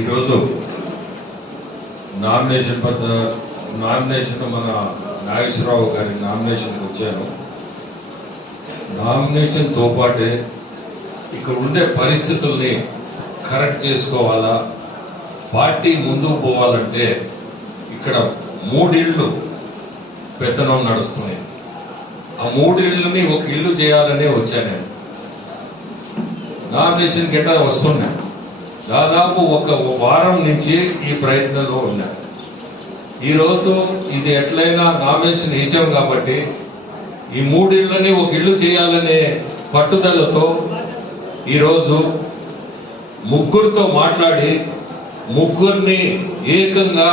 ఈరోజు nomination పద్ధ nomination మన నాగేశ్వరరావు గారి నామినేషన్కి వచ్చాను. నామినేషన్తో పాటే ఇక్కడ ఉండే పరిస్థితుల్ని కరెక్ట్ చేసుకోవాలా? పార్టీ ముందుకు పోవాలంటే ఇక్కడ మూడిళ్ళు పెత్తనం నడుస్తున్నాయి. ఆ మూడిళ్ళని ఒక ఇల్లు చేయాలనే వచ్చాను నేను. నామినేషన్ గిట్ట వస్తున్నాయి. దాదాపు ఒక వారం నుంచి ఈ ప్రయత్నంలో ఉన్నా. ఈరోజు ఇది ఎట్లయినా నామినేషన్ వేసాం కాబట్టి ఈ మూడిళ్ళని ఒక ఇల్లు చేయాలనే పట్టుదలతో ఈరోజు ముగ్గురితో మాట్లాడి ముగ్గురిని ఏకంగా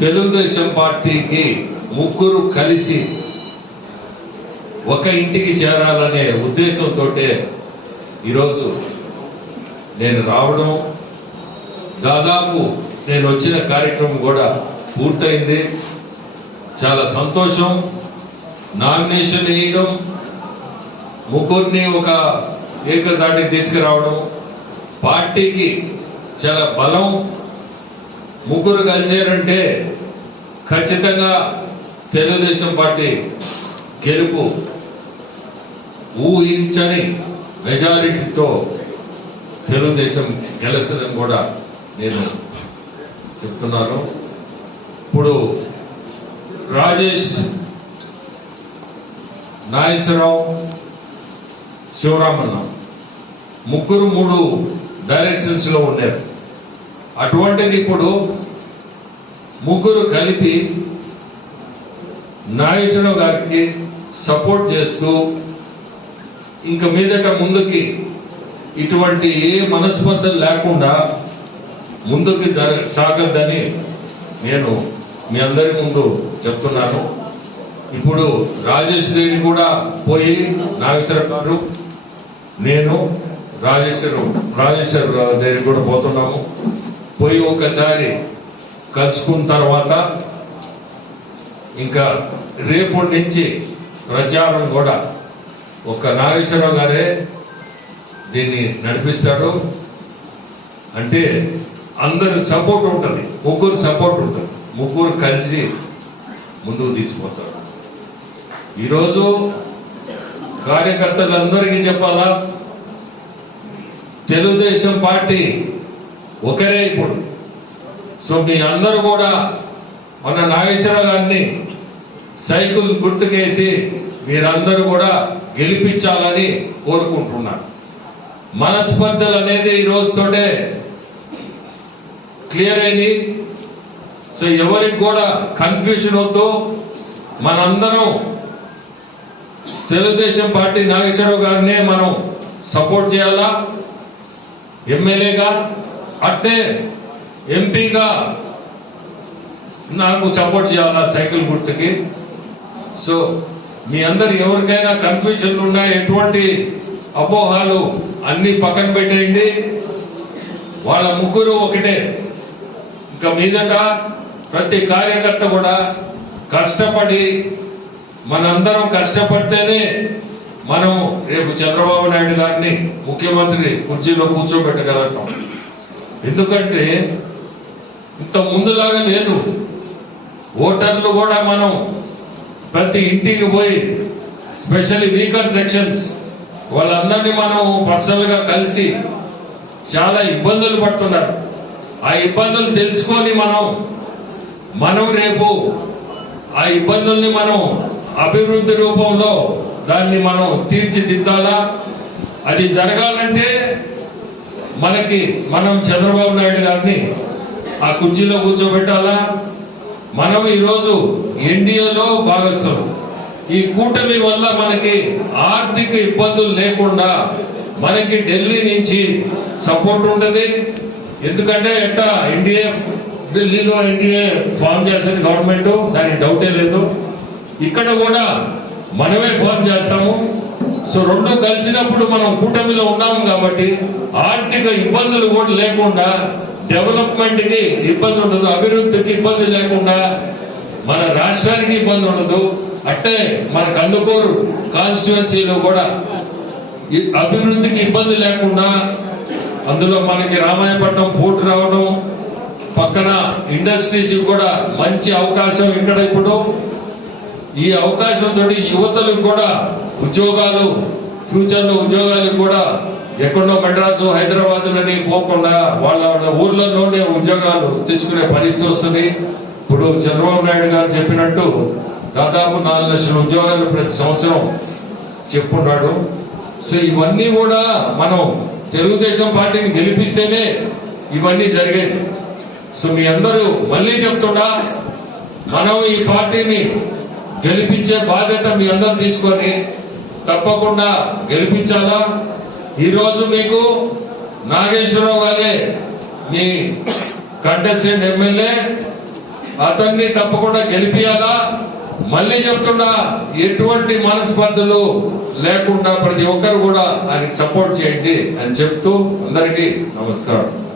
తెలుగుదేశం పార్టీకి ముగ్గురు కలిసి ఒక ఇంటికి చేరాలనే ఉద్దేశంతో ఈరోజు నేను రావడం దాదాపు నేను వచ్చిన కార్యక్రమం కూడా పూర్తయింది. చాలా సంతోషం. నామినేషన్ వేయడం ముగ్గురిని ఒక ఏకదాటికి తీసుకురావడం పార్టీకి చాలా బలం. ముగ్గురు కలిసారంటే ఖచ్చితంగా తెలుగుదేశం పార్టీ గెలుపు ఊహించని మెజారిటీతో తెలుగుదేశం గెలుస్తుందని కూడా నేను చెప్తున్నాను. ఇప్పుడు రాజేష్ నాగేశ్వరరావు శివరామన్న ముగ్గురు మూడు డైరెక్షన్స్లో ఉన్నారు. అటువంటిది ఇప్పుడు ముగ్గురు కలిపి నాగేశ్వరరావు గారికి సపోర్ట్ చేస్తూ ఇంక మీదట ముందుకి ఇటువంటి ఏ మనస్పర్ధం లేకుండా ముందుకు జర- సాగద్దని నేను మీ అందరి ముందు చెప్తున్నాను. ఇప్పుడు రాజేష్ రెడ్డి కూడా పోయి నాగేశ్వర గారు నేను రాజేశ్వరం రాజేశ్వర దగ్గరికి కూడా పోతున్నాము. పోయి ఒకసారి కలుసుకున్న తర్వాత ఇంకా రేపటి నుంచి ప్రచారం కూడా ఒక నాగేశ్వరరావు గారే దీన్ని నడిపిస్తాడో అంటే అందరి సపోర్ట్ ఉంటుంది. ముగ్గురు సపోర్ట్ ఉంటుంది. ముగ్గురు కలిసి ముందుకు తీసుకుపోతారు. ఈరోజు కార్యకర్తలందరికీ చెప్పాలా? తెలుగుదేశం పార్టీ ఒకరే ఇప్పుడు. సో మీ అందరూ కూడా మన నాగేశ్వరరావు గారిని సైకిల్ గుర్తుకేసి మీరందరూ కూడా గెలిపించాలని కోరుకుంటున్నాను మనస్పర్ధలు అనేది ఈ రోజుతోటే క్లియర్ అయింది సో ఎవరికి కూడా కన్ఫ్యూషన్ వద్దు. మనందరం తెలుగుదేశం పార్టీ నాగేశ్వరరావు గారినే మనం సపోర్ట్ చేయాలా? ఎమ్మెల్యేగా? అట్టే ఎంపీగా నాకు సపోర్ట్ చేయాలా సైకిల్ గుర్తుకి? సో మీ అందరు ఎవరికైనా కన్ఫ్యూజన్లు ఉన్నాయి ఎటువంటి అపోహాలు అన్ని పక్కన పెట్టేయండి. వాళ్ళ ముగ్గురు ఒకటే. ఇంకా మీదట ప్రతి కార్యకర్త కూడా కష్టపడి మనందరం కష్టపడితేనే మనం రేపు చంద్రబాబు నాయుడు గారిని ముఖ్యమంత్రి కుర్చీలో కూర్చోబెట్టగలుగుతాం. ఎందుకంటే ఇంత ముందులాగా లేదు. ఓటర్లు కూడా మనం ప్రతి ఇంటికి పోయి స్పెషల్లీ వీకర్ సెక్షన్స్ వాళ్ళందరినీ మనం పర్సనల్గా కలిసి చాలా ఇబ్బందులు పడుతున్నారు. ఆ ఇబ్బందులు తెలుసుకొని మనం మనం రేపు ఆ ఇబ్బందుల్ని మనం అభివృద్ధి రూపంలో దాన్ని మనం తీర్చిదిద్దాలా? అది జరగాలంటే మనకి మనం చంద్రబాబు నాయుడు గారిని ఆ కుర్చీలో కూర్చోబెట్టాలా? మనం ఈరోజు ఎన్డీఏలో భాగస్థులు ఈ కూటమి వల్ల మనకి ఆర్థిక ఇబ్బందులు లేకుండా మనకి ఢిల్లీ నుంచి సపోర్ట్ ఉంటది. ఎందుకంటే ఎట్ట ఎన్డీఏ ఢిల్లీలో ఎన్డీఏ ఫామ్ చేస్తుంది గవర్నమెంట్ దానికి డౌటే లేదు. ఇక్కడ కూడా మనమే ఫామ్ చేస్తాము. సో రెండు కలిసినప్పుడు మనం కూటమిలో ఉన్నాము కాబట్టి ఆర్థిక ఇబ్బందులు కూడా లేకుండా డెవలప్మెంట్కి ఇబ్బంది ఉండదు అభివృద్ధికి ఇబ్బంది లేకుండా మన రాష్ట్రానికి ఇబ్బంది ఉండదు. అట్టే మన కందుకూరు కాన్స్టిట్యున్సీలో కూడా అభివృద్ధికి ఇబ్బంది లేకుండా అందులో మనకి రామాయపట్నం పోర్టు రావడం పక్కన ఇండస్ట్రీస్ కూడా మంచి అవకాశం ఇక్కడ ఇప్పుడు. ఈ అవకాశంతో యువతలకు కూడా ఉద్యోగాలు ఫ్యూచర్లో ఉద్యోగాలకు కూడా ఎక్కడో మెడ్రాసు హైదరాబాద్ లని పోకుండా వాళ్ళ వాళ్ళ ఊర్లలోనే ఉద్యోగాలు తెచ్చుకునే పరిస్థితి వస్తుంది. ఇప్పుడు చంద్రబాబు నాయుడు గారు చెప్పినట్టు దాదాపు నాలుగు లక్షల ఉద్యోగాలు ప్రతి సంవత్సరం చెప్పున్నాడు సో ఇవన్నీ కూడా మనం తెలుగుదేశం పార్టీని గెలిపిస్తేనే ఇవన్నీ జరిగేది సో మీ అందరూ మళ్ళీ చెప్తున్నా మనం ఈ పార్టీని గెలిపించే బాధ్యత మీ అందరు తీసుకొని తప్పకుండా గెలిపించాలా? ఈరోజు మీకు నాగేశ్వరరావు గారే మీ కంటెస్టెంట్ ఎమ్మెల్యే అతన్ని తప్పకుండా గెలిపియాలా? మళ్ళీ చెప్తున్నా ఎటువంటి మనస్పర్ధలు లేకుండా ప్రతి ఒక్కరు కూడా ఆయనకి సపోర్ట్ చేయండి అని చెప్తూ అందరికీ నమస్కారం.